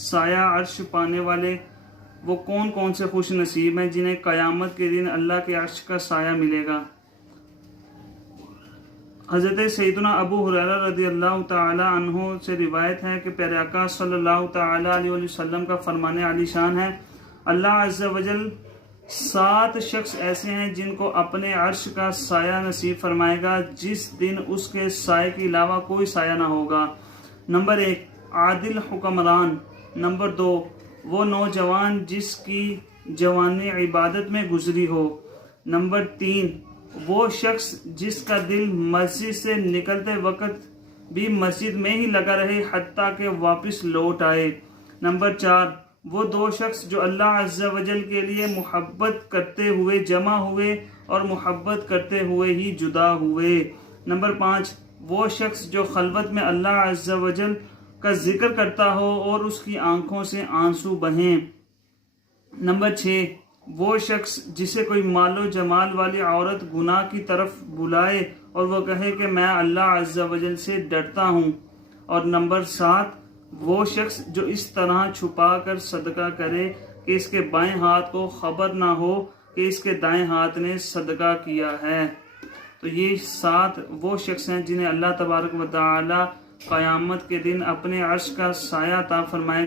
سایہ عرش پانے والے وہ کون کون سے خوش نصیب ہیں جنہیں قیامت کے دن اللہ کے عرش کا سایہ ملے گا۔ حضرت سیدنا ابو ہریرہ رضی اللہ تعالی عنہ سے روایت ہے کہ پیارے آقا صلی اللہ تعالی علیہ وسلم کا فرمان عالی شان ہے، اللہ عز و جل 7 شخص ایسے ہیں جن کو اپنے عرش کا سایہ نصیب فرمائے گا جس دن اس کے سائے کے علاوہ کوئی سایہ نہ ہوگا۔ نمبر 1 عادل حکمران، نمبر 2 وہ نوجوان جس کی جوانی عبادت میں گزری ہو، نمبر 3 وہ شخص جس کا دل مسجد سے نکلتے وقت بھی مسجد میں ہی لگا رہے حتیٰ کہ واپس لوٹ آئے، نمبر 4 وہ 2 شخص جو اللہ عز و جل کے لیے محبت کرتے ہوئے جمع ہوئے اور محبت کرتے ہوئے ہی جدا ہوئے، نمبر 5 وہ شخص جو خلوت میں اللہ عز و جل کا ذکر کرتا ہو اور اس کی آنکھوں سے آنسو بہیں، نمبر 6 وہ شخص جسے کوئی مال و جمال والی عورت گناہ کی طرف بلائے اور وہ کہے کہ میں اللہ عز و جل سے ڈرتا ہوں، اور نمبر 7 وہ شخص جو اس طرح چھپا کر صدقہ کرے کہ اس کے بائیں ہاتھ کو خبر نہ ہو کہ اس کے دائیں ہاتھ نے صدقہ کیا ہے۔ تو یہ 7 وہ شخص ہیں جنہیں اللہ تبارک و تعالی قیامت کے دن اپنے عرش کا سایہ عطا فرمائے